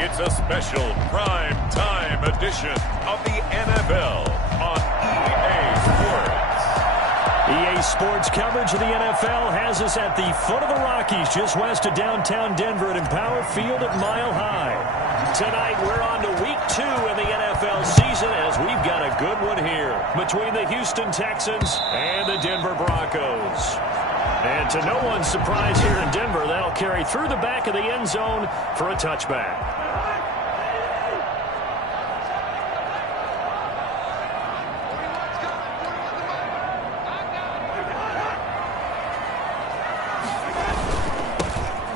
It's a special prime time edition of the NFL on EA Sports. EA Sports coverage of the NFL has us at the foot of the Rockies, just west of downtown Denver at Empower Field at Mile High. Tonight, we're on to Week 2 in the NFL season as we've got a good one here between the Houston Texans and the Denver Broncos. And to no one's surprise here in Denver, that'll carry through the back of the end zone for a touchback.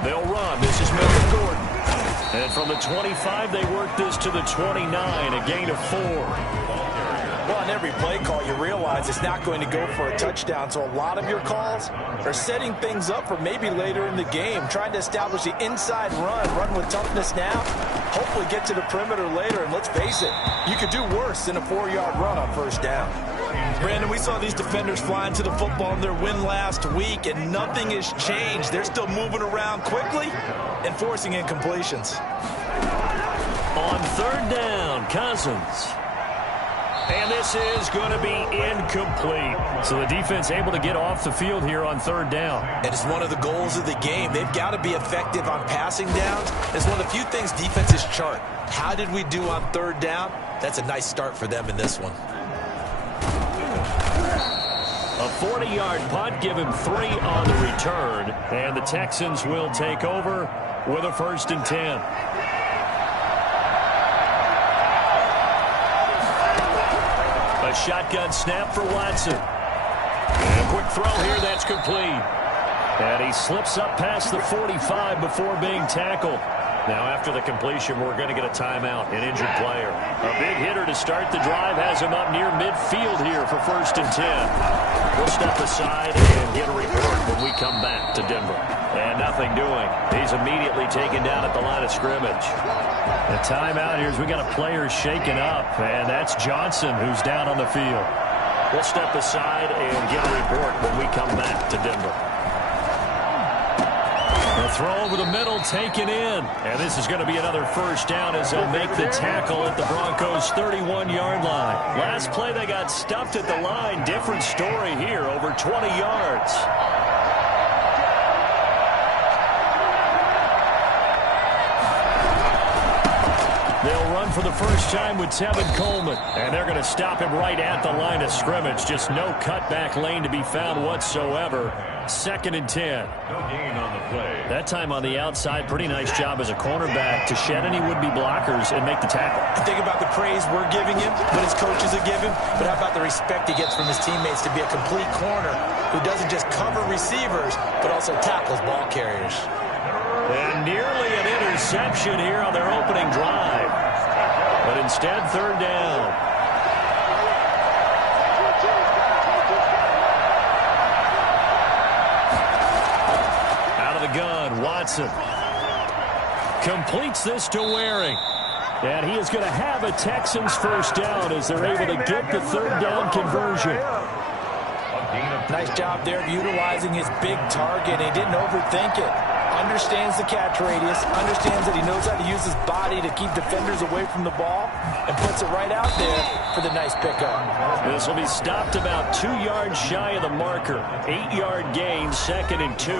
They'll run. This is Melvin Gordon. And from the 25, they work this to the 29, a gain of 4. Well, on every play call, you realize it's not going to go for a touchdown. So a lot of your calls are setting things up for maybe later in the game, trying to establish the inside run with toughness now, hopefully get to the perimeter later. And let's face it, you could do worse than a 4-yard run on first down. Brandon, we saw these defenders flying to the football in their win last week, and nothing has changed. They're still moving around quickly and forcing incompletions. On third down, Cousins. And this is going to be incomplete. So the defense able to get off the field here on third down. And it's one of the goals of the game. They've got to be effective on passing downs. It's one of the few things defenses chart. How did we do on third down? That's a nice start for them in this one. A 40-yard punt, give him 3 on the return. And the Texans will take over with a 1st and 10. A shotgun snap for Watson. And a quick throw here, that's complete. And he slips up past the 45 before being tackled. Now, after the completion, we're going to get a timeout, an injured player. A big hitter to start the drive has him up near midfield here for 1st and 10. We'll step aside and get a report when we come back to Denver. And nothing doing. He's immediately taken down at the line of scrimmage. The timeout here is we got a player shaken up, and that's Johnson who's down on the field. We'll step aside and get a report when we come back to Denver. The throw over the middle taken in. And this is going to be another 1st down as they'll make the tackle at the Broncos' 31-yard line. Last play they got stuffed at the line. Different story here, over 20 yards. They'll run for the first time with Tevin Coleman. And they're going to stop him right at the line of scrimmage. Just no cutback lane to be found whatsoever. 2nd and 10. No gain on the play. That time on the outside, pretty nice job as a cornerback to shed any would-be blockers and make the tackle. Think about the praise we're giving him, what his coaches are giving, but how about the respect he gets from his teammates to be a complete corner who doesn't just cover receivers, but also tackles ball carriers. And nearly an interception here on their opening drive. But instead, 3rd down. Gun, Watson completes this to Waring. And he is going to have a Texans 1st down as they're able to get the 3rd down conversion. Nice job there of utilizing his big target. He didn't overthink it. Understands the catch radius, understands that he knows how to use his body to keep defenders away from the ball, and puts it right out there for the nice pickup. This will be stopped about 2 yards shy of the marker. 8-yard gain, 2nd and 2.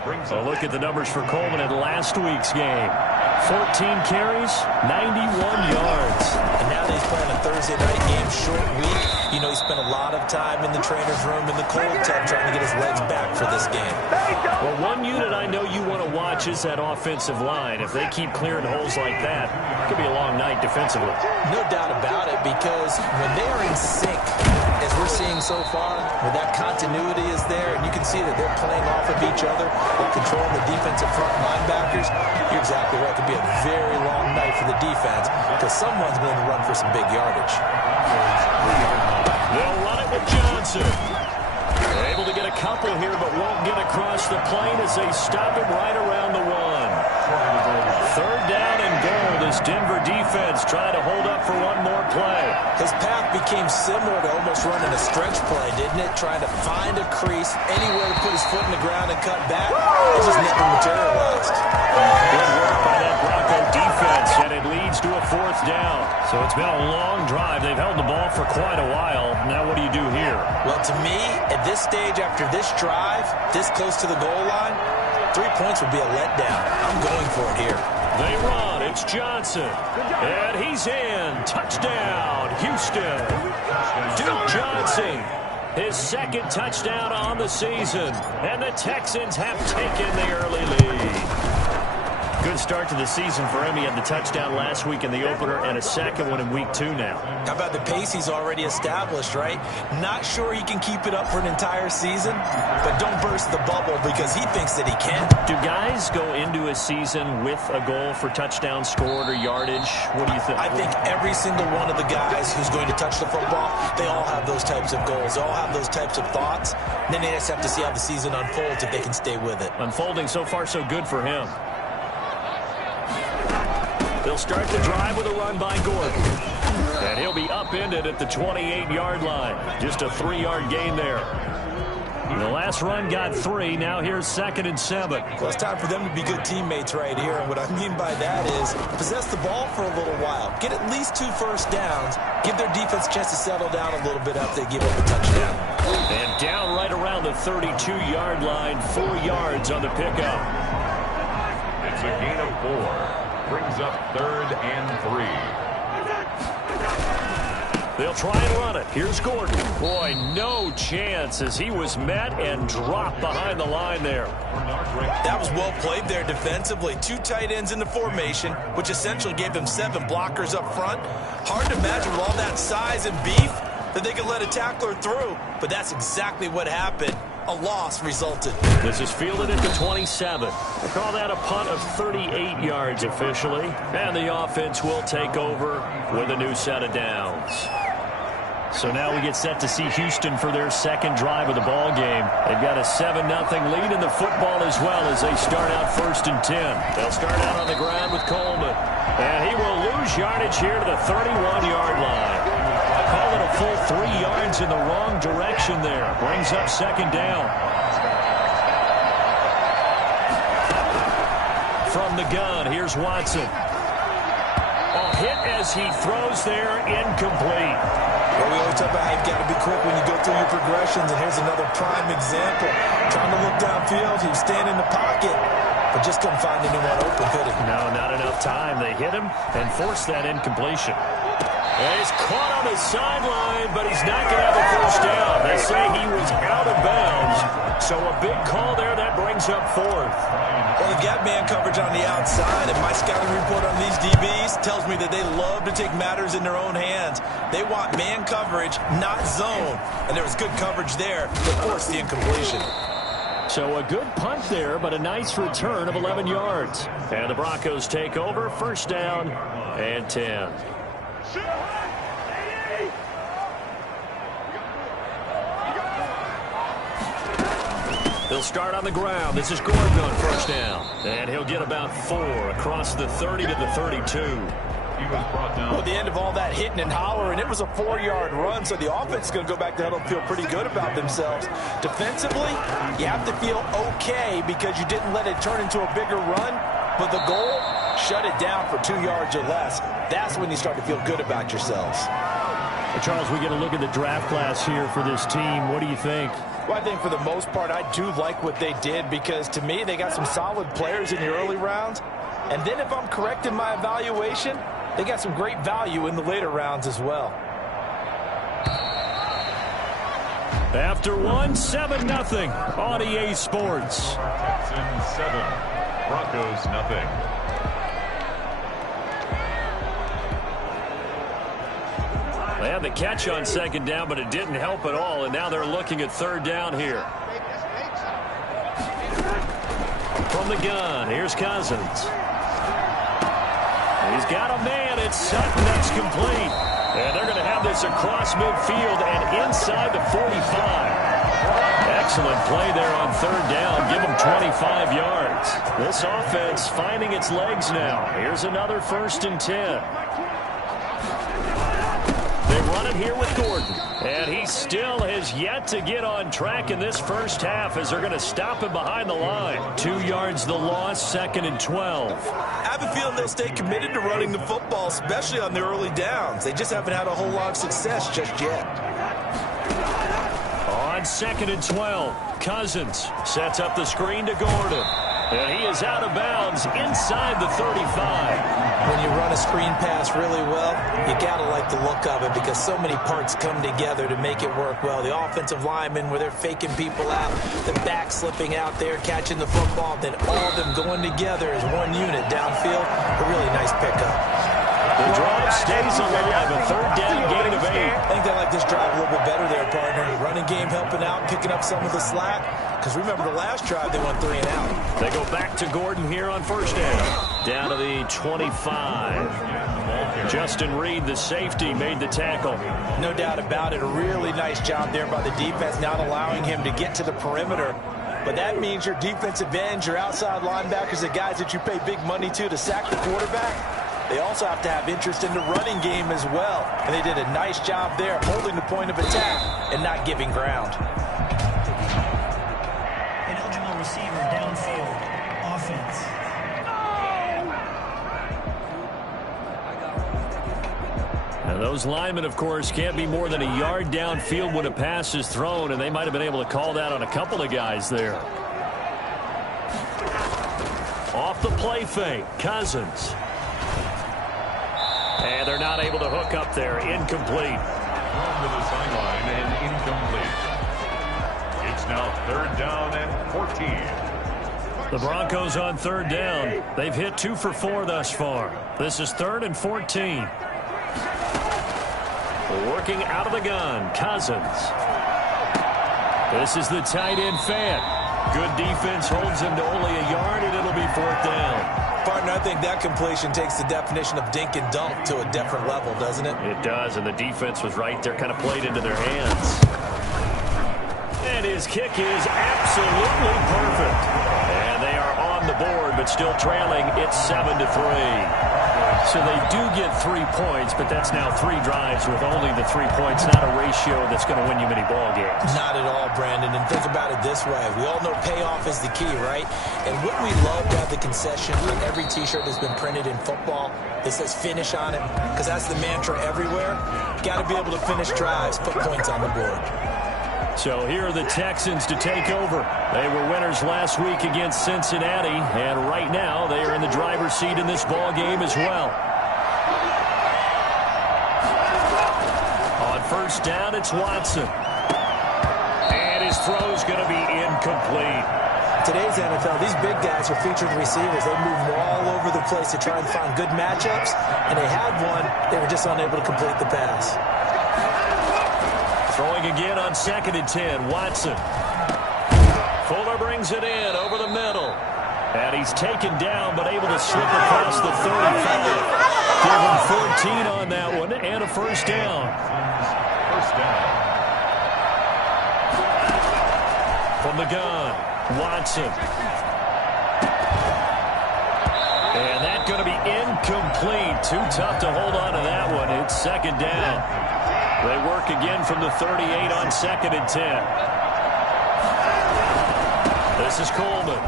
A look at the numbers for Coleman in last week's game. 14 carries, 91 yards. And now that he's playing a Thursday night game, short week, you know he spent a lot of time in the trainer's room in the cold tub trying to get his legs back for this game. Well, one unit I know you want to watch is that offensive line. If they keep clearing holes like that, it could be a long night defensively. No doubt about it, because when they are in sync, as we're seeing so far, where that continuity is there, and you can see that they're playing off of each other while controlling the defensive front linebackers, you're exactly right. It could be a very long night for the defense because someone's going to run for some big yardage. They'll run it with Johnson. They're able to get a couple here, but won't get across the plane as they stop him right around the 1. 3rd down and goal. This Denver defense trying to hold up for one more play. His path became similar to almost running a stretch play, didn't it? Trying to find a crease, anywhere to put his foot in the ground and cut back. It just never materialized. Good work by that Bronco 4th down. So it's been a long drive. They've held the ball for quite a while. Now what do you do here? Well, to me, at this stage, after this drive, this close to the goal line, 3 points would be a letdown. I'm going for it here. They run. It's Johnson. And he's in. Touchdown, Houston. Duke Johnson, his 2nd touchdown on the season. And the Texans have taken the early lead. Good start to the season for him. He had the touchdown last week in the opener and a 2nd one in week 2 now. How about the pace he's already established, right? Not sure he can keep it up for an entire season, but don't burst the bubble because he thinks that he can. Do guys go into a season with a goal for touchdown scored or yardage? What do you think? I think every single one of the guys who's going to touch the football, they all have those types of goals. They all have those types of thoughts. Then they just have to see how the season unfolds if they can stay with it. Unfolding so far so good for him. They'll start the drive with a run by Gordon. And he'll be upended at the 28-yard line. Just a 3-yard gain there. The last run got 3. Now here's 2nd and 7. Well, it's time for them to be good teammates right here. And what I mean by that is possess the ball for a little while. Get at least 2 first downs. Give their defense a chance to settle down a little bit after they give up a touchdown. And down right around the 32-yard line. 4 yards on the pickup. It's a gain of 4. Brings up 3rd and 3. They'll try and run it. Here's Gordon. Boy, no chance as he was met and dropped behind the line there. That was well played there defensively. 2 tight ends in the formation, which essentially gave them 7 blockers up front. Hard to imagine with all that size and beef that they could let a tackler through, but that's exactly what happened. A loss resulted. This is fielded at the 27. We'll call that a punt of 38 yards officially. And the offense will take over with a new set of downs. So now we get set to see Houston for their 2nd drive of the ball game. They've got a 7-0 lead in the football as well as they start out 1st and 10. They'll start out on the ground with Coleman. And he will lose yardage here to the 31-yard line. Call it a full 3 yards in the wrong direction there. Brings up 2nd down. From the gun, here's Watson. A hit as he throws there, incomplete. Well, we always talk about how you've got to be quick when you go through your progressions, and here's another prime example. Trying to look downfield, he was standing in the pocket, but just couldn't find anyone open, could he? No, not enough time. They hit him and forced that incompletion. And he's caught on the sideline, but he's not going to have a first down. They say he was out of bounds. So a big call there that brings up 4th. Well, they've got man coverage on the outside, and my scouting report on these DBs tells me that they love to take matters in their own hands. They want man coverage, not zone. And there was good coverage there to force the incompletion. So a good punt there, but a nice return of 11 yards. And the Broncos take over, 1st down and 10. They'll start on the ground. This is Gordon on 1st down. And he'll get about 4 across the 30 to the 32. Well, at the end of all that hitting and hollering, it was a 4-yard run, so the offense is going to go back to huddle and feel pretty good about themselves. Defensively, you have to feel okay because you didn't let it turn into a bigger run, but the goal, shut it down for 2 yards or less. That's when you start to feel good about yourselves. Well, Charles, we get a look at the draft class here for this team. What do you think? Well, I think for the most part, I do like what they did because, to me, they got some solid players in the early rounds. And then if I'm correct in my evaluation, they got some great value in the later rounds as well. After 7-0 on EA Sports. Texans 7, Broncos nothing. They had the catch on 2nd down, but it didn't help at all, and now they're looking at 3rd down here. From the gun, here's Cousins. He's got a man. It's Sutton. That's complete. And they're going to have this across midfield and inside the 45. Excellent play there on 3rd down. Give them 25 yards. This offense finding its legs now. Here's another 1st and 10. They run it here with Gordon. And he still has yet to get on track in this first half as they're going to stop him behind the line. 2 yards the loss, 2nd and 12. I have a feeling they'll stay committed to running the football, especially on the early downs. They just haven't had a whole lot of success just yet. On 2nd and 12, Cousins sets up the screen to Gordon. And he is out of bounds inside the 35. When you run a screen pass really well, you got to like the look of it because so many parts come together to make it work well. The offensive linemen, where they're faking people out, the back slipping out there, catching the football, then all of them going together as one unit downfield. A really nice pickup. The drive stays alive, a 3rd down gain of 8. I think they like this drive a little bit better there, partner. Running game helping out, picking up some of the slack. Because remember the last drive, they went 3 and out. They go back to Gordon here on 1st down. Down to the 25. Justin Reed, the safety, made the tackle. No doubt about it. A really nice job there by the defense, not allowing him to get to the perimeter. But that means your defensive ends, your outside linebackers, the guys that you pay big money to sack the quarterback, they also have to have interest in the running game as well. And they did a nice job there holding the point of attack and not giving ground. Ineligible receiver downfield. Offense. And those linemen, of course, can't be more than a yard downfield when a pass is thrown, and they might have been able to call that on a couple of guys there. Off the play fake, Cousins. And they're not able to hook up there. Incomplete. Thrown to the sideline and incomplete. It's now 3rd down and 14. The Broncos on 3rd down. They've hit 2 for 4 thus far. This is 3rd and 14. Working out of the gun, Cousins. This is the tight end Fant. Good defense holds him to only a yard, and it'll be 4th down. Partner, I think that completion takes the definition of dink and dunk to a different level, doesn't it? It does, and the defense was right there, kind of played into their hands. And his kick is absolutely perfect. And they are on the board, but still trailing. It's 7-3. So they do get 3 points, but that's now 3 drives with only the 3 points, not a ratio that's going to win you many ball games. Not at all, Brandon. And think about it this way. We all know payoff is the key, right? And wouldn't we love to have the concession on every T-shirt that's been printed in football that says finish on it? Because that's the mantra everywhere. Got to be able to finish drives, put points on the board. So here are the Texans to take over. They were winners last week against Cincinnati, and right now they are in the driver's seat in this ball game as well. On 1st down, it's Watson. And his throw is going to be incomplete. Today's NFL, these big guys are featured receivers. They move all over the place to try and find good matchups, and they had one. They were just unable to complete the pass. Throwing again on 2nd and 10, Watson. Fuller brings it in over the middle. And he's taken down, but able to slip across the 35. Give him 14 on that one, and a 1st down. 1st down. From the gun, Watson. And that's going to be incomplete. Too tough to hold on to that one. It's 2nd down. They work again from the 38 on 2nd and 10. This is Coleman.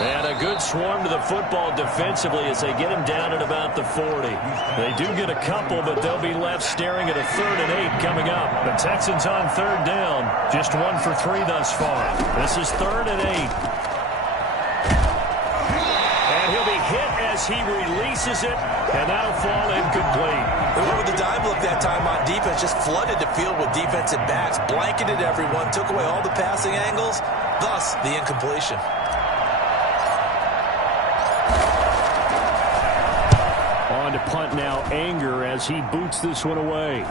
And a good swarm to the football defensively as they get him down at about the 40. They do get a couple, but they'll be left staring at a 3rd and 8 coming up. The Texans on 3rd down. Just 1 for 3 thus far. This is 3rd and 8. And he'll be hit as he releases it, and that'll fall incomplete. They went with the dime look that time on defense, just flooded the field with defensive backs, blanketed everyone, took away all the passing angles, thus the incompletion. On to punt now, Anger, as he boots this one away.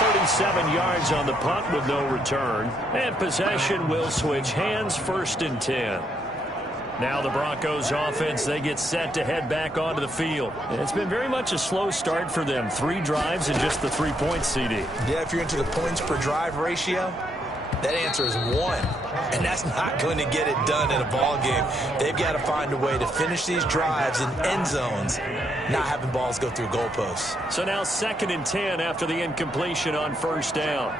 37 yards on the punt with no return. And possession will switch hands, 1st and 10. Now the Broncos offense, they get set to head back onto the field. And it's been very much a slow start for them. 3 drives and just the 3 points, CD. Yeah, if you're into the points per drive ratio, that answer is 1. And that's not going to get it done in a ball game. They've got to find a way to finish these drives in end zones, not having balls go through goalposts. So now 2nd and 10 after the incompletion on 1st down.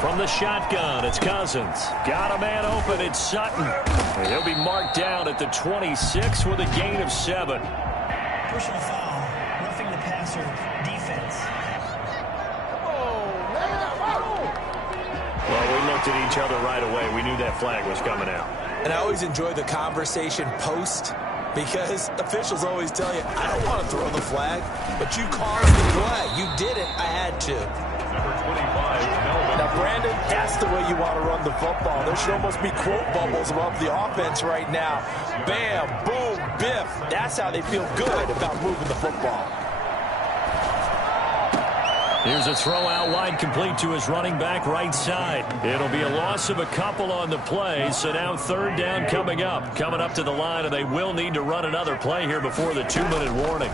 From the shotgun, it's Cousins. Got a man open, it's Sutton. And he'll be marked down at the 26 with a gain of 7. Personal foul, roughing the passer, defense. Well, we looked at each other right away. We knew that flag was coming out. And I always enjoy the conversation post, because officials always tell you, I don't want to throw the flag, but you caused the play. You did it. I had to. Number 25, Now, Brandon, that's the way you want to run the football. There should almost be quote bubbles above the offense right now. Bam, boom, biff. That's how they feel good about moving the football. Here's a throw out wide, complete to his running back right side. It'll be a loss of a couple on the play, so now 3rd down coming up. Coming up to the line, and they will need to run another play here before the 2-minute warning.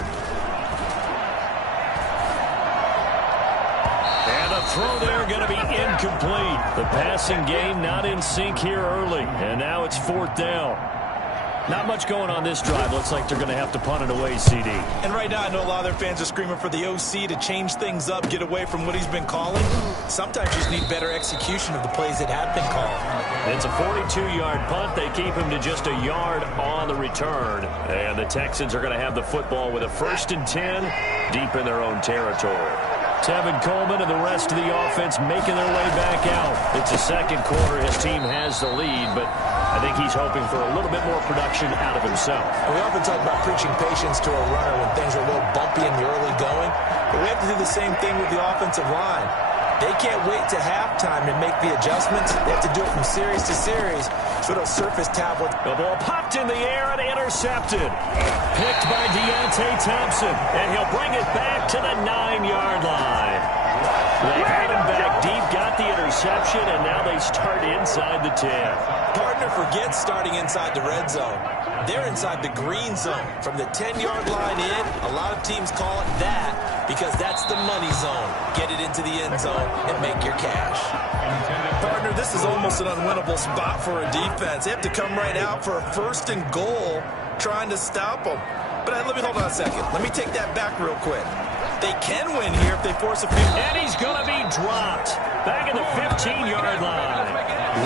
And a throw there going to be incomplete. The passing game not in sync here early, and now it's 4th down. Not much going on this drive. Looks like they're going to have to punt it away, CD. And right now, I know a lot of their fans are screaming for the OC to change things up, get away from what he's been calling. Sometimes you just need better execution of the plays that have been called. It's a 42-yard punt. They keep him to just a yard on the return. And the Texans are going to have the football with a 1st and 10 deep in their own territory. Tevin Coleman and the rest of the offense making their way back out. It's the 2nd quarter. His team has the lead, but I think he's hoping for a little bit more production out of himself. We often talk about preaching patience to a runner when things are a little bumpy in the early going, but we have to do the same thing with the offensive line. They can't wait to halftime to make the adjustments. They have to do it from series to series, so it'll surface tablet. The ball popped in the air and intercepted. Picked by Deontay Thompson, and he'll bring it back to the 9-yard line. They had him back deep, got the interception, and now they start inside the 10. Partner forgets starting inside the red zone. They're inside the green zone. From the 10-yard line in, a lot of teams call it that because that's the money zone. Get it into the end zone and make your cash. Partner, this is almost an unwinnable spot for a defense. They have to come right out for a 1st and goal trying to stop them. But let me hold on a second. Let me take that back real quick. They can win here if they force a few. And he's going to be dropped. Back in the 15-yard line.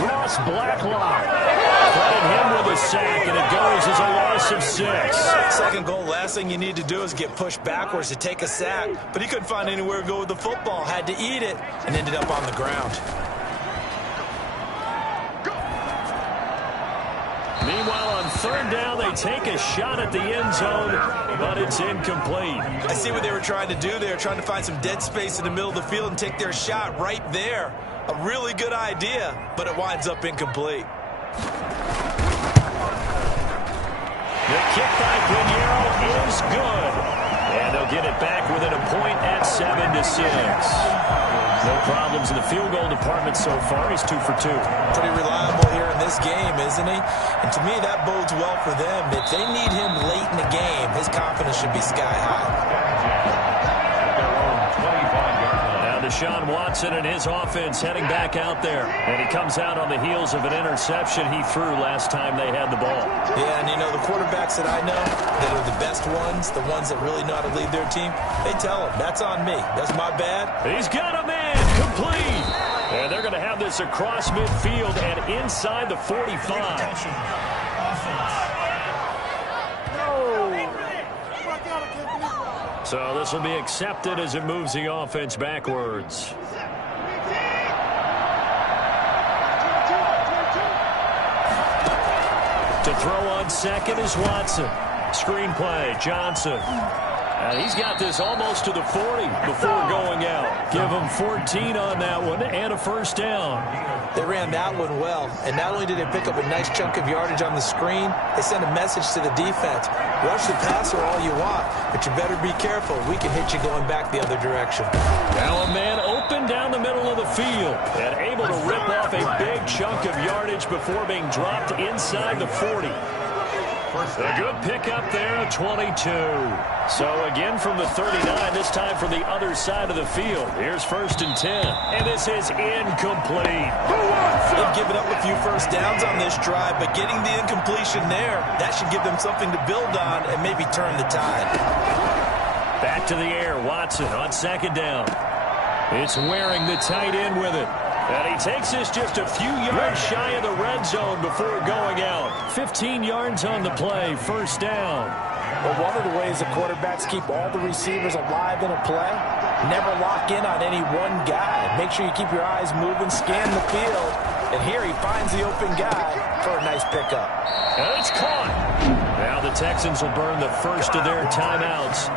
Ross Blacklock. Credit him with a sack, and it goes as a loss of 6. 2nd goal, last thing you need to do is get pushed backwards to take a sack. But he couldn't find anywhere to go with the football. Had to eat it and ended up on the ground. Meanwhile, on 3rd down, they take a shot at the end zone, but it's incomplete. I see what they were trying to do there, trying to find some dead space in the middle of the field and take their shot right there. A really good idea, but it winds up incomplete. The kick by Pinheiro is good. And they'll get it back within a point at 7-6. No problems in the field goal department so far. He's 2 for 2. Pretty reliable here in this game, isn't he? And to me, that bodes well for them. If they need him late in the game, his confidence should be sky high. Now Deshaun Watson and his offense heading back out there. And he comes out on the heels of an interception he threw last time they had the ball. Yeah, and you know, the quarterbacks that I know that are the best ones, the ones that really know how to lead their team, they tell them, that's on me. That's my bad. He's got a man complete. And they're going to have this across midfield and inside the 45. Touching. Offense. So this will be accepted as it moves the offense backwards. To throw on 2nd is Watson. Screenplay, Johnson. And he's got this almost to the 40 before going out. Give him 14 on that one and a 1st down. They ran that one well, and not only did they pick up a nice chunk of yardage on the screen, they sent a message to the defense. Rush the passer all you want, but you better be careful. We can hit you going back the other direction. Now a man open down the middle of the field and able to rip off a big chunk of yardage before being dropped inside the 40. A good pickup there of 22. So again from the 39, this time from the other side of the field. Here's 1st and 10. And this is incomplete. They've given up a few first downs on this drive, but getting the incompletion there, that should give them something to build on and maybe turn the tide. Back to the air. Watson on 2nd down. It's Waring the tight end with it. And he takes this just a few yards shy of the red zone before going out. 15 yards on the play, 1st down. Well, one of the ways the quarterbacks keep all the receivers alive in a play, never lock in on any one guy. Make sure you keep your eyes moving, scan the field. And here he finds the open guy for a nice pickup. And it's caught. Now the Texans will burn the first of their timeouts,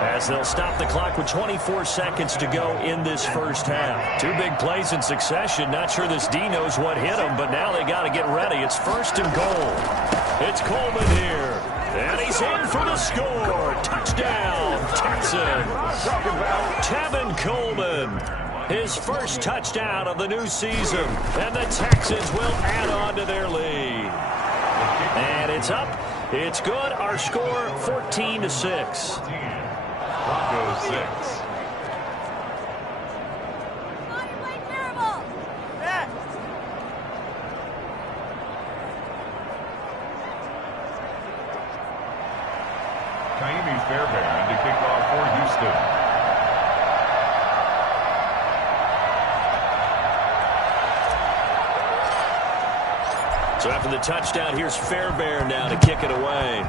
as they'll stop the clock with 24 seconds to go in this first half. 2 big plays in succession. Not sure this D knows what hit him, but now they got to get ready. It's 1st and goal. It's Coleman here. And he's in for the score. Touchdown, Texans. Tevin Coleman. His first touchdown of the new season. And the Texans will add on to their lead. And it's up. It's good. Our score, 14-6. Broncos 6. Fairbairn to kick off for Houston. So after the touchdown, here's Fairbairn now to kick it away.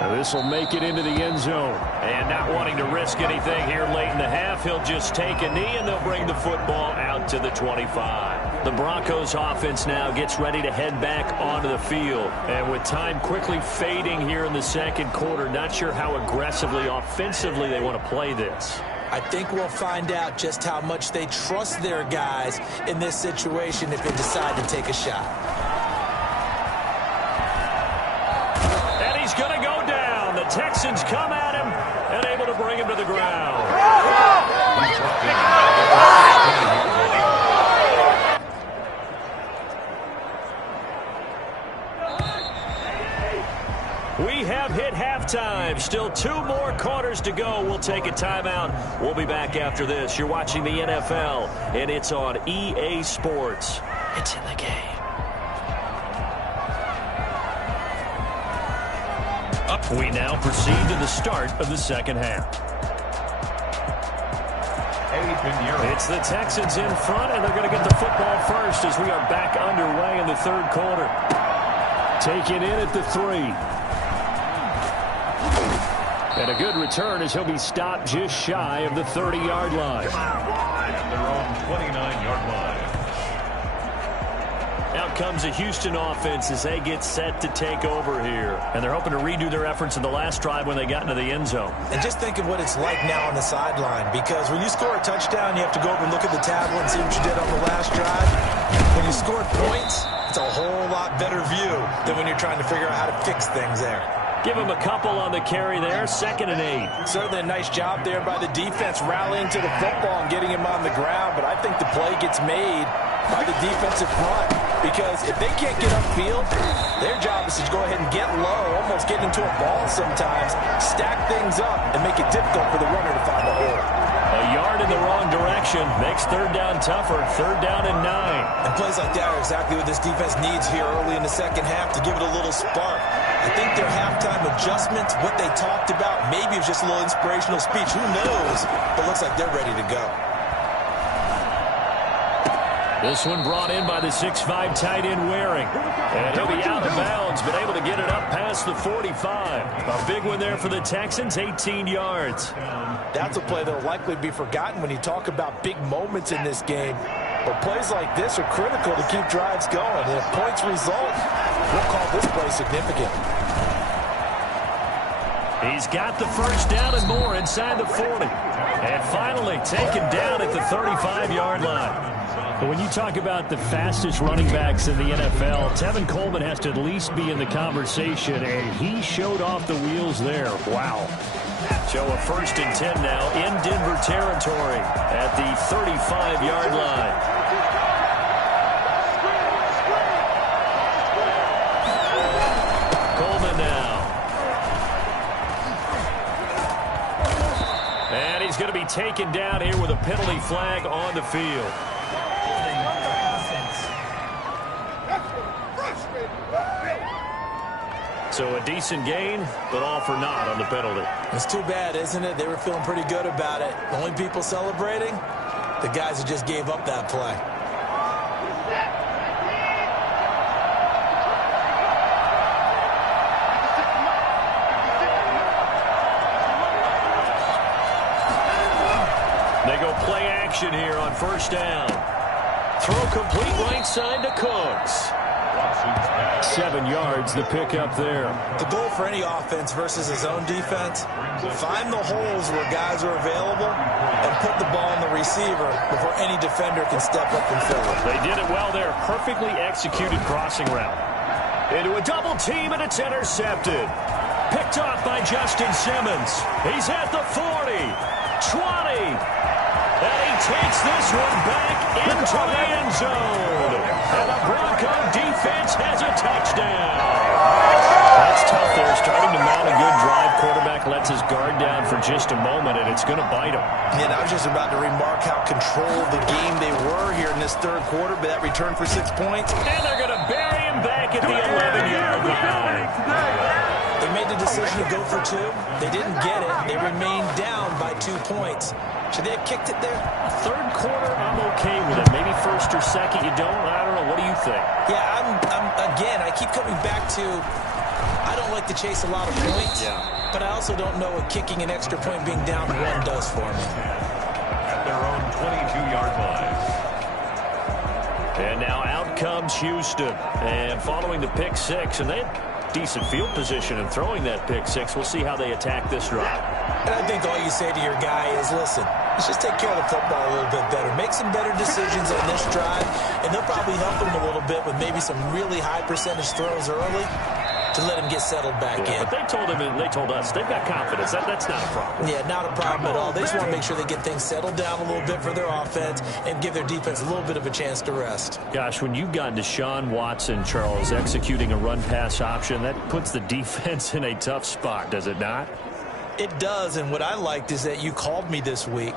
Now this will make it into the end zone. And not wanting to risk anything here late in the half, he'll just take a knee and they'll bring the football out to the 25. The Broncos offense now gets ready to head back onto the field. And with time quickly fading here in the 2nd quarter, not sure how aggressively, offensively they want to play this. I think we'll find out just how much they trust their guys in this situation if they decide to take a shot. And he's going to go down. The Texans come at him and able to bring him to the ground. We have hit halftime. Still 2 more quarters to go. We'll take a timeout. We'll be back after this. You're watching the NFL, and it's on EA Sports. It's in the game. We now proceed to the start of the 2nd half. It's the Texans in front, and they're going to get the football first as we are back underway in the 3rd quarter. Taken in at the 3. And a good return as he'll be stopped just shy of the 30-yard line. At their own 29-yard line. Out comes a Houston offense as they get set to take over here. And they're hoping to redo their efforts in the last drive when they got into the end zone. And just think of what it's like now on the sideline, because when you score a touchdown, you have to go over and look at the tablet and see what you did on the last drive. When you scored points, it's a whole lot better view than when you're trying to figure out how to fix things there. Give him a couple on the carry there, 2nd and 8. Certainly a nice job there by the defense rallying to the football and getting him on the ground, but I think the play gets made by the defensive front, because if they can't get upfield, their job is to go ahead and get low, almost get into a ball sometimes, stack things up, and make it difficult for the runner to find a hole. A yard in the wrong direction makes 3rd down tougher, 3rd down and 9. And plays like that are exactly what this defense needs here early in the 2nd half to give it a little spark. I think their halftime adjustments, what they talked about, maybe it was just a little inspirational speech. Who knows? But it looks like they're ready to go. This one brought in by the 6'5" tight end Waring. And he'll be out of bounds, but able to get it up past the 45. A big one there for the Texans, 18 yards. That's a play that will likely be forgotten when you talk about big moments in this game. But plays like this are critical to keep drives going. And if points result, we'll call this play significant. He's got the first down and more inside the 40. And finally taken down at the 35-yard line. But when you talk about the fastest running backs in the NFL, Tevin Coleman has to at least be in the conversation, and he showed off the wheels there. Wow. So a 1st and 10 now in Denver territory at the 35-yard line. He's going to be taken down here with a penalty flag on the field. So a decent gain, but all for naught on the penalty. It's too bad, isn't it? They were feeling pretty good about it. The only people celebrating, the guys who just gave up that play. They go play action here on first down. Throw complete right side to Cooks. 7 yards, the pick up there. The goal for any offense versus his own defense, find the holes where guys are available and put the ball on the receiver before any defender can step up and fill it. They did it well there. Perfectly executed crossing route. Into a double team, and it's intercepted. Picked off by Justin Simmons. He's at the 40, 20. And he takes this one back into the end zone. And the Bronco defense has a touchdown. That's tough there. Starting to mount a good drive. Quarterback lets his guard down for just a moment, and it's going to bite him. And I was just about to remark how controlled the game they were here in this third quarter, but that return for 6 points. And they're going to bury him back at the 11-yard line. They made the decision to go for 2. They didn't get it. They remained down by 2 points. Should they have kicked it there? Third quarter, I'm okay with it. Maybe first or second, you don't. I don't know. What do you think? Yeah, again, I keep coming back to I don't like to chase a lot of points, but I also don't know what kicking an extra point being down 1 does for me. At their own 22-yard line. And now out comes Houston. And following the pick 6, and they had decent field position in throwing that pick 6. We'll see how they attack this drive. And I think all you say to your guy is, listen, let's just take care of the football a little bit better. Make some better decisions on this drive, and they'll probably help him a little bit with maybe some really high percentage throws early to let him get settled back in. But they told him, and they told us, they've got confidence. That's not a problem. Yeah, not a problem at all. They just want to make sure they get things settled down a little bit for their offense and give their defense a little bit of a chance to rest. Gosh, when you've got Deshaun Watson, Charles, executing a run-pass option, that puts the defense in a tough spot, does it not? It does, and what I liked is that you called me this week,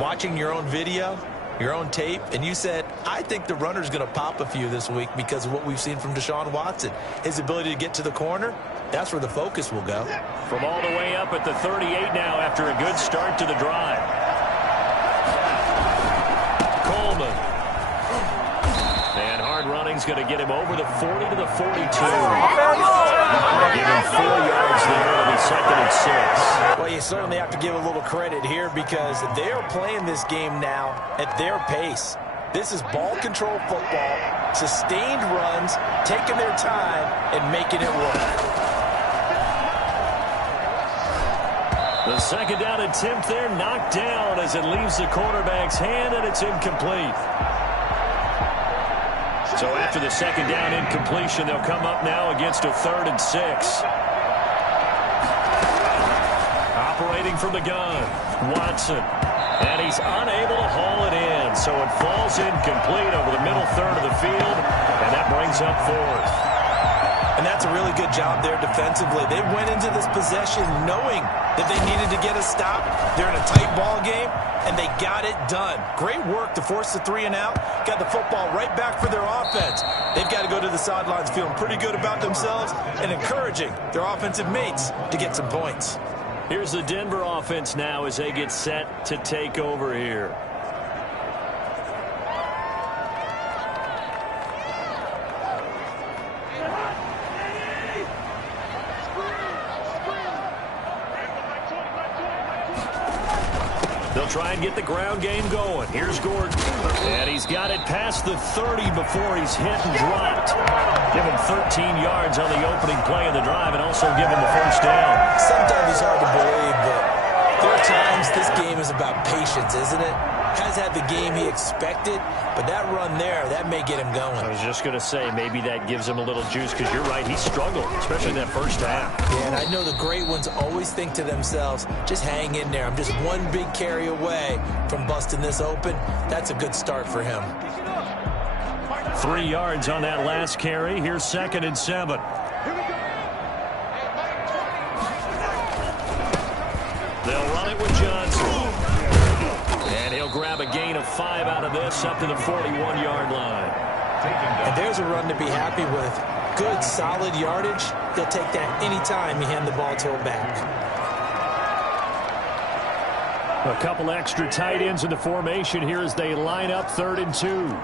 watching your own video, your own tape, and you said, I think the runner's going to pop a few this week because of what we've seen from Deshaun Watson. His ability to get to the corner, that's where the focus will go. From all the way up at the 38 now after a good start to the drive. Coleman. And hard running's going to get him over the 40 to the 42. Give him 4 yards there. It'll be 2nd and 6. Well, you certainly have to give a little credit here because they are playing this game now at their pace. This is ball control football, sustained runs, taking their time, and making it work. The 2nd down attempt there knocked down as it leaves the quarterback's hand, and it's incomplete. So after the 2nd down incompletion, they'll come up now against a 3rd and 6. Operating from the gun, Watson. And he's unable to haul it in. So it falls incomplete over the middle third of the field, and that brings up 4th. And that's a really good job there defensively. They went into this possession knowing that they needed to get a stop. They're in a tight ball game, and they got it done. Great work to force the 3 and out. Got the football right back for their offense. They've got to go to the sidelines feeling pretty good about themselves and encouraging their offensive mates to get some points. Here's the Denver offense now as they get set to take over here. They'll try and get the ground game going. Here's Gordon. And he's got it past the 30 before he's hit and dropped. Give him 13 yards on the opening play of the drive and also give him the first down. Sometimes it's hard to believe, but there are times this game is about patience, isn't it? Has had the game he expected, but that run there, that may get him going. I was just going to say, maybe that gives him a little juice because you're right, he struggled, especially in that first half. Yeah, and I know the great ones always think to themselves, just hang in there. I'm just one big carry away from busting this open. That's a good start for him. 3 yards on that last carry. Here's 2nd and 7. They'll run it with Johnson. grab a gain of 5 out of this up to the 41-yard line. And there's a run to be happy with. Good, solid yardage. He'll take that anytime you hand the ball to him back. A couple extra tight ends in the formation here as they line up 3rd and 2.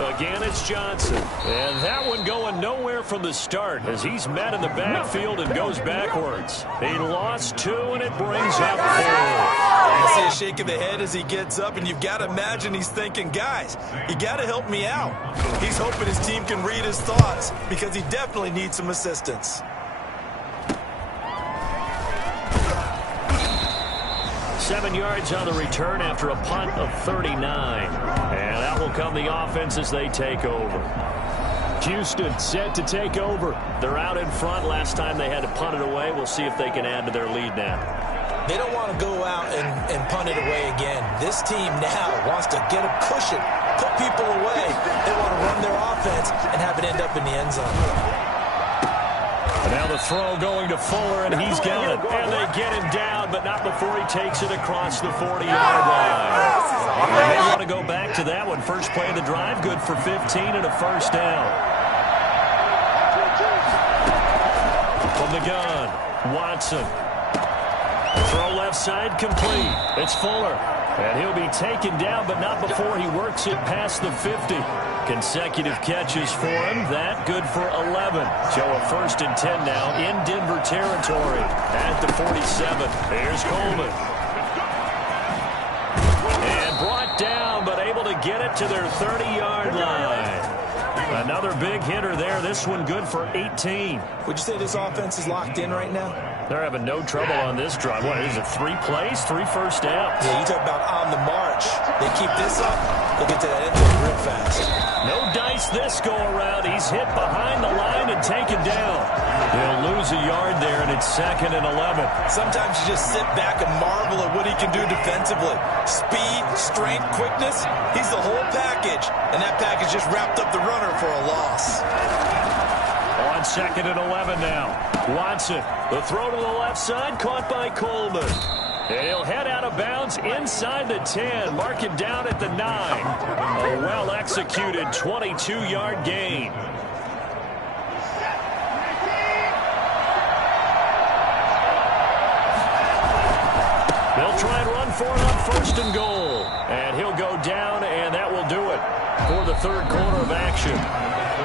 Again, it's Johnson. And that one going nowhere from the start as he's met in the backfield and goes backwards. He lost 2, and it brings up 4. You see a shake of the head as he gets up, and you've got to imagine he's thinking, guys, you got to help me out. He's hoping his team can read his thoughts because he definitely needs some assistance. 7 yards on the return after a punt of 39. And that will come the offense as they take over. Houston set to take over. They're out in front. Last time they had to punt it away. We'll see if they can add to their lead now. They don't want to go out and punt it away again. This team now wants to get a cushion, put people away. They want to run their offense and have it end up in the end zone. And now the throw going to Fuller, and he's got it. And they get him down, but not before he takes it across the 40-yard line. And they want to go back to that one. First play of the drive, good for 15 and a first down. From the gun, Watson. Throw left side, complete. It's Fuller. And he'll be taken down, but not before he works it past the 50. Consecutive catches for him. That good for 11. So a 1st and 10 now in Denver territory at the 47. Here's Coleman. And brought down, but able to get it to their 30-yard line. Another big hitter there. This one good for 18. Would you say this offense is locked in right now? They're having no trouble on this drive. What is it, 3 plays, 3 first downs? Yeah, you talk about on the march. They keep this up, they'll get to that end zone real fast. No dice this go-around. He's hit behind the line and taken down. They'll lose a yard there, and it's 2nd and 11. Sometimes you just sit back and marvel at what he can do defensively. Speed, strength, quickness, he's the whole package. And that package just wrapped up the runner for a loss. On 2nd and 11 now. Watson, the throw to the left side, caught by Coleman. And he'll head out of bounds inside the 10, mark it down at the 9. A well-executed 22-yard gain. They'll try and run for it on 1st and goal. And he'll go down, and that will do it for the 3rd quarter of action.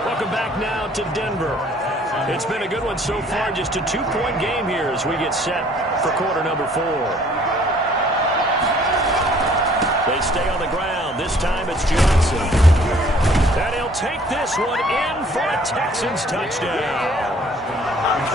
Welcome back now to Denver. It's been a good one so far, just a 2-point game here as we get set for quarter number 4. They stay on the ground. This time it's Johnson. And he'll take this one in for a Texans touchdown.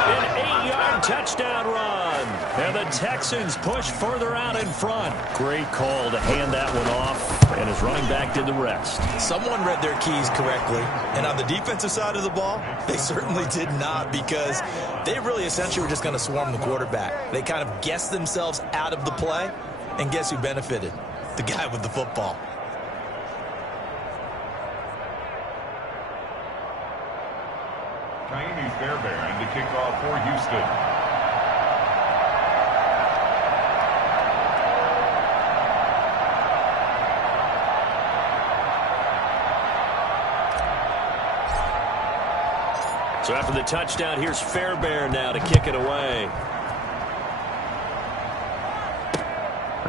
An 8-yard touchdown run. And the Texans push further out in front. Great call to hand that one off. And his running back did the rest. Someone read their keys correctly. And on the defensive side of the ball, they certainly did not, because they really essentially were just going to swarm the quarterback. They kind of guessed themselves out of the play. And guess who benefited? The guy with the football. Tiny Fairbairn to kick off for Houston. So after the touchdown, here's Fairbairn now to kick it away.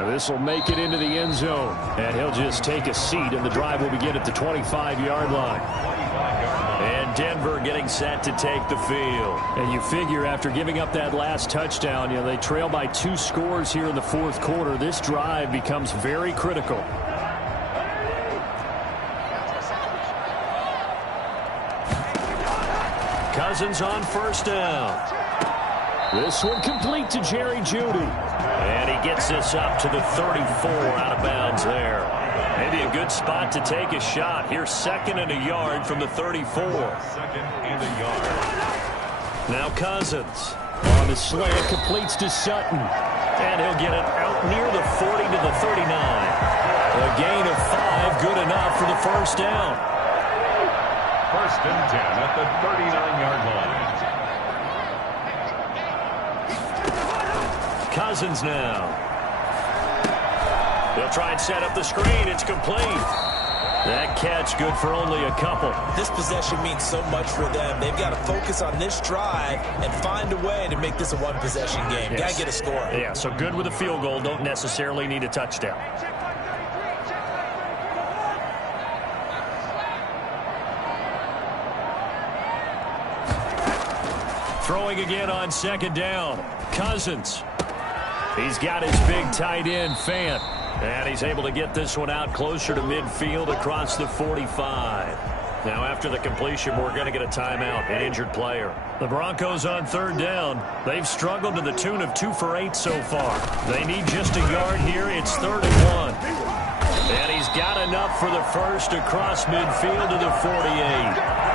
This will make it into the end zone. And he'll just take a seat, and the drive will begin at the 25-yard line. And Denver getting set to take the field. And you figure after giving up that last touchdown, you know, they trail by 2 scores here in the 4th quarter. This drive becomes very critical. Cousins on 1st down. This one complete to Jerry Jeudy. And he gets this up to the 34, out of bounds there. Maybe a good spot to take a shot. Here's 2nd and a yard from the 34. 2nd and a yard. Now Cousins on the slant, completes to Sutton. And he'll get it out near the 40 to the 39. A gain of 5, good enough for the 1st down. 1st and 10 at the 39-yard line. Cousins now. They'll try and set up the screen. It's complete. That catch good for only a couple. This possession means so much for them. They've got to focus on this drive and find a way to make this a one-possession game. Yes. Got to get a score. Yeah, so good with a field goal. Don't necessarily need a touchdown. Throwing again on second down. Cousins. He's got his big tight end, Fant. And he's able to get this one out closer to midfield across the 45. Now, after the completion, we're going to get a timeout, an injured player. The Broncos on third down. They've struggled to the tune of 2 for 8 so far. They need just a yard here. It's 3rd and 1. And he's got enough for the first across midfield to the 48.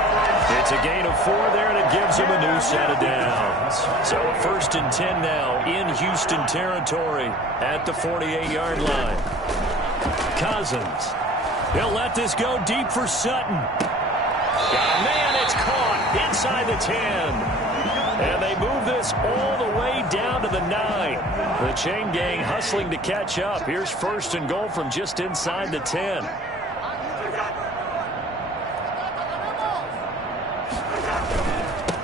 It's a gain of 4 there, and it gives him a new set of downs. So a 1st and 10 now in Houston territory at the 48-yard line. Cousins. He'll let this go deep for Sutton. Man, it's caught inside the 10. And they move this all the way down to the 9. The chain gang hustling to catch up. Here's 1st and goal from just inside the 10.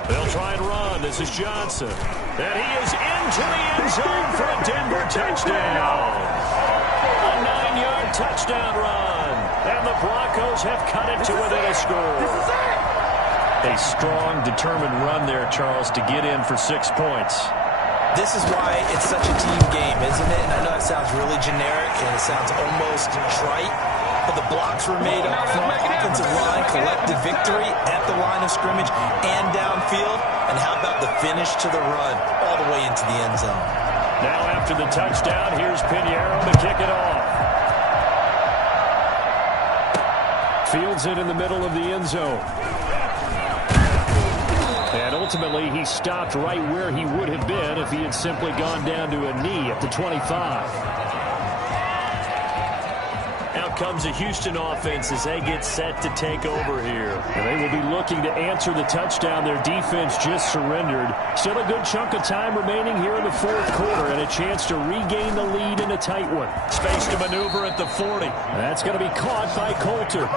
They'll try and run. This is Johnson. And he is into the end zone for a Denver touchdown. A 9-yard touchdown run. And the Broncos have cut it to within a score. A strong, determined run there, Charles, to get in for 6 points. This is why it's such a team game, isn't it? And I know it sounds really generic and it sounds almost trite, but the blocks were made up front. Offensive line collected victory at the line of scrimmage and downfield. And how about the finish to the run all the way into the end zone? Now after the touchdown, here's Pinheiro to kick it off. Fields it in the middle of the end zone. And ultimately, he stopped right where he would have been if he had simply gone down to a knee at the 25. Out comes the Houston offense as they get set to take over here. And they will be looking to answer the touchdown their defense just surrendered. Still a good chunk of time remaining here in the 4th quarter and a chance to regain the lead in a tight one. Space to maneuver at the 40. That's going to be caught by Coulter.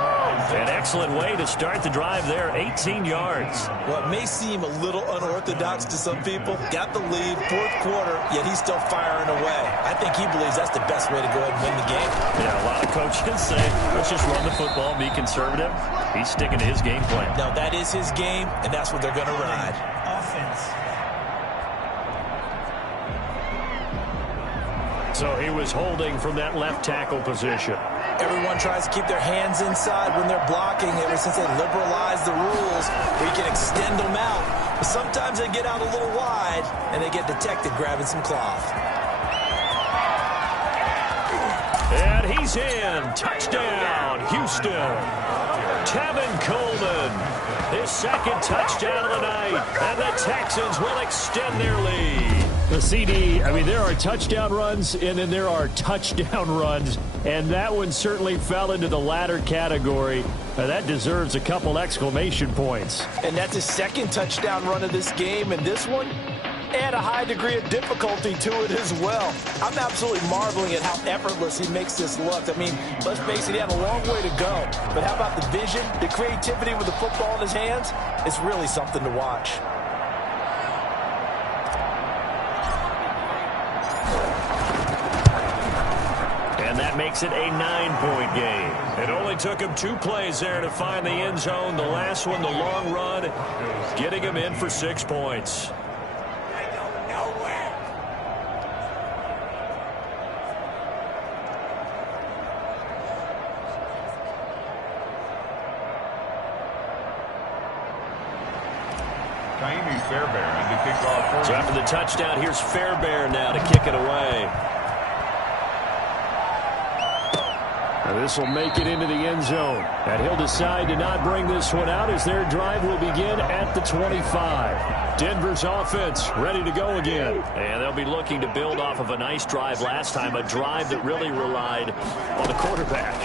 An excellent way to start the drive there, 18 yards. Well, it may seem a little unorthodox to some people. Got the lead, 4th quarter, yet he's still firing away. I think he believes that's the best way to go ahead and win the game. Yeah, a lot of coaches say, let's just run the football, be conservative. He's sticking to his game plan. Now, that is his game, and that's what they're going to ride. Offense. So he was holding from that left tackle position. Everyone tries to keep their hands inside when they're blocking ever since they liberalized the rules where you can extend them out. But sometimes they get out a little wide, and they get detected grabbing some cloth. And he's in. Touchdown, Houston. Tevin Coleman, his 2nd touchdown of the night. And the Texans will extend their lead. The CD, I mean, there are touchdown runs, and then there are touchdown runs. And that one certainly fell into the latter category. That deserves a couple exclamation points. And that's his 2nd touchdown run of this game. And this one, add a high degree of difficulty to it as well. I'm absolutely marveling at how effortless he makes this look. I mean, let's face it, he had a long way to go. But how about the vision, the creativity with the football in his hands? It's really something to watch. And that makes it a 9-point game. It only took him 2 plays there to find the end zone. The last one, the long run, getting him in for 6 points. Fairbairn to kick off first. So after the touchdown, here's Fairbairn now to kick it away. Now this will make it into the end zone. And he'll decide to not bring this one out as their drive will begin at the 25. Denver's offense ready to go again. And they'll be looking to build off of a nice drive last time, a drive that really relied on the quarterback.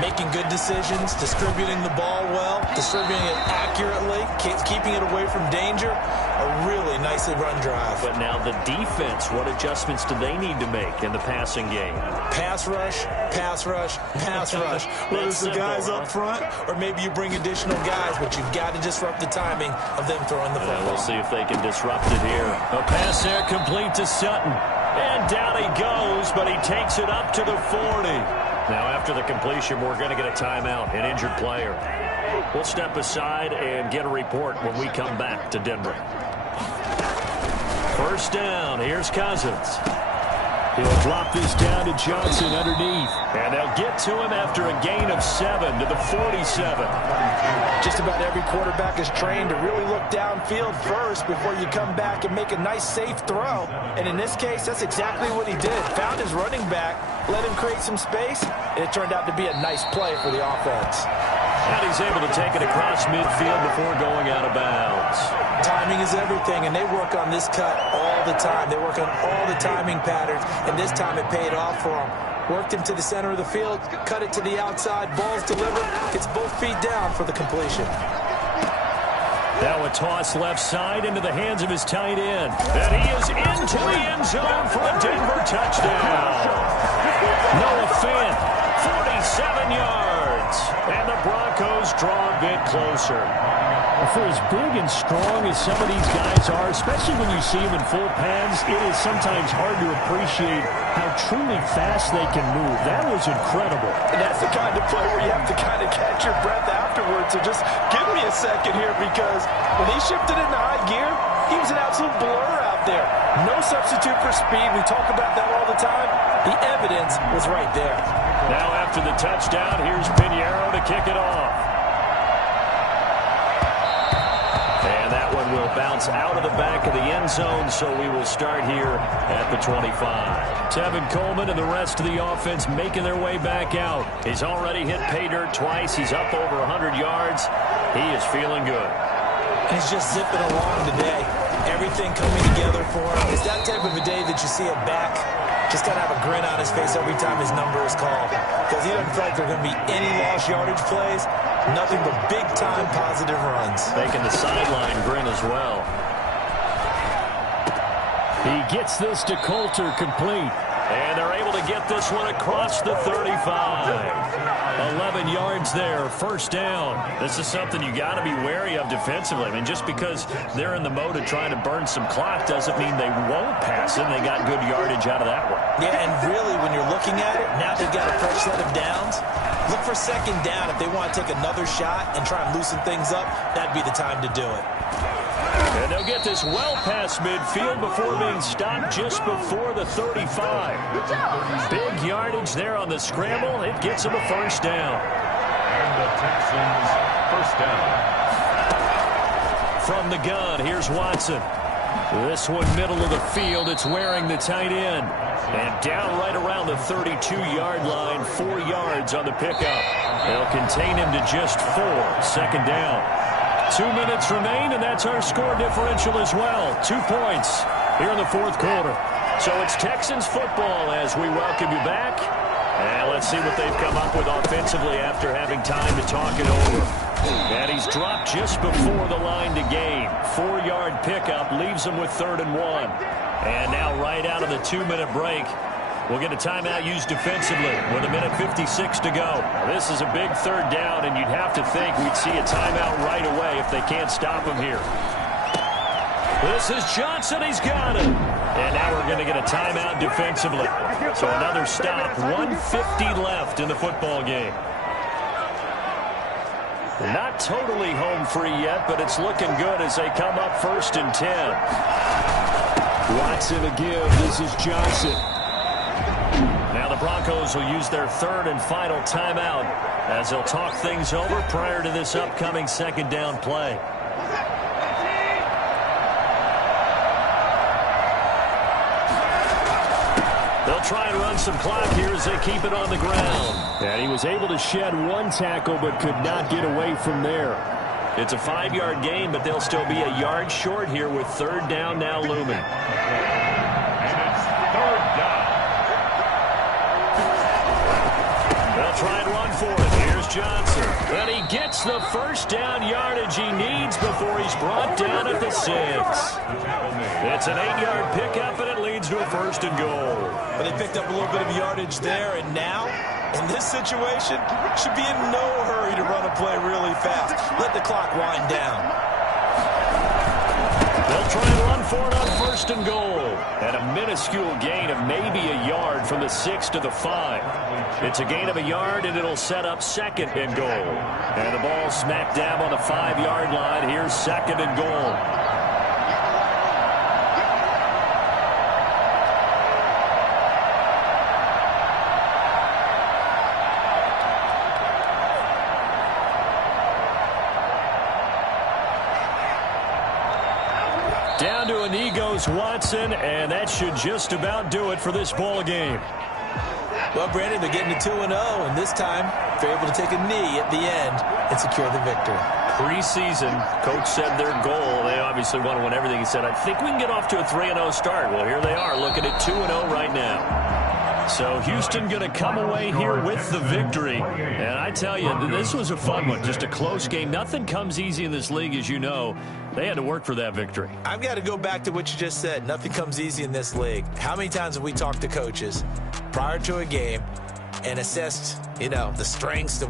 Making good decisions, distributing the ball well, distributing it accurately, keeping it away from danger. A really nicely run drive. But now the defense, what adjustments do they need to make in the passing game? Pass rush, pass rush, pass rush. Whether it's the guys up front or maybe you bring additional guys, but you've got to disrupt the timing of them throwing the football. We'll see if they can disrupt it here. A pass there complete to Sutton. And down he goes, but he takes it up to the 40. Now, after the completion, we're going to get a timeout, an injured player. We'll step aside and get a report when we come back to Denver. First down, here's Cousins. He'll drop this down to Johnson underneath. And they'll get to him after a gain of 7 to the 47. Just about every quarterback is trained to really look downfield first before you come back and make a nice, safe throw. And in this case, that's exactly what he did. Found his running back, let him create some space, and it turned out to be a nice play for the offense. And he's able to take it across midfield before going out of bounds. Timing is everything, and they work on this cut all the time. They work on all the timing patterns, and this time it paid off for them. Worked him to the center of the field, cut it to the outside, ball's delivered, gets both feet down for the completion. Now a toss left side into the hands of his tight end. And he is into the end zone for a Denver touchdown. Noah Fant, 47 yards. And the Broncos draw a bit closer. For as big and strong as some of these guys are, especially when you see them in full pads, it is sometimes hard to appreciate how truly fast they can move. That was incredible. And that's the kind of play where you have to kind of catch your breath afterwards. So just give me a second here, because when he shifted into high gear, he was an absolute blur out there. No substitute for speed. We talk about that all the time. The evidence was right there. Now after the touchdown, here's Pinheiro to kick it off. And that one will bounce out of the back of the end zone, so we will start here at the 25. Tevin Coleman and the rest of the offense making their way back out. He's already hit pay dirt twice. He's up over 100 yards. He is feeling good. He's just zipping along today. Everything coming together for him. It's that type of a day that you see a back just got to have a grin on his face every time his number is called, because he doesn't feel like there are going to be any lost yardage plays. Nothing but big-time positive runs. Making the sideline grin as well. He gets this to Coulter complete. And they're able to get this one across the 35. 11 yards there, first down. This is something you got to be wary of defensively. I mean, just because they're in the mode of trying to burn some clock doesn't mean they won't pass it. They got good yardage out of that one. Yeah, and really, when you're looking at it, now they've got a fresh set of downs. Look for second down. If they want to take another shot and try and loosen things up, that'd be the time to do it. And they'll get this well past midfield before being stopped just before the 35. Big yardage there on the scramble. It gets them a first down. And the Texans first down. From the gun, here's Watson. This one middle of the field. It's wearing the tight end. And down right around the 32-yard line, 4 yards on the pickup. They'll contain him to just 4. Second down. 2 minutes remain, and that's our score differential as well. 2 points here in the fourth quarter. So it's Texans football as we welcome you back. And let's see what they've come up with offensively after having time to talk it over. And he's dropped just before the line to gain. 4-yard pickup leaves him with 3rd and 1. And now right out of the 2-minute break, we'll get a timeout used defensively with 1:56 to go. Now, this is a big 3rd down, and you'd have to think we'd see a timeout right away if they can't stop him here. This is Johnson. He's got it. And now we're going to get a timeout defensively. So another stop. 1:50 left in the football game. Not totally home free yet, but it's looking good as they come up 1st and 10. Watson to give. This is Johnson. Now the Broncos will use their 3rd and final timeout as they'll talk things over prior to this upcoming 2nd down play. They'll try and run some clock here as they keep it on the ground. And he was able to shed 1 tackle but could not get away from there. It's a 5-yard gain, but they'll still be a yard short here with 3rd down now looming. And it's 3rd down. They'll They'll try and run for it. Here's Johnson. And he gets the first down yardage he needs before he's brought down at the 6. It's an 8-yard pickup, and it leads to a 1st and goal. But they picked up a little bit of yardage there, and now, in this situation, should be in no hurry to run a play really fast. Let the clock wind down. They'll try and run for it on 1st and goal. And a minuscule gain of maybe a yard from the 6 to the 5. It's a gain of a yard, and it'll set up 2nd and goal. And the ball smack dab on the 5-yard line. Here's 2nd and goal. Down to a knee goes Watson, and that should just about do it for this ball game. Well, Brandon, they're getting to 2-0, and this time they're able to take a knee at the end and secure the victory. Preseason, coach said their goal, they obviously want to win everything. He said, I think we can get off to a 3-0 start. Well, here they are, looking at 2-0 right now. So Houston going to come away here with the victory. And I tell you, this was a fun one, just a close game. Nothing comes easy in this league, as you know. They had to work for that victory. I've got to go back to what you just said. Nothing comes easy in this league. How many times have we talked to coaches prior to a game and assessed, the strengths, the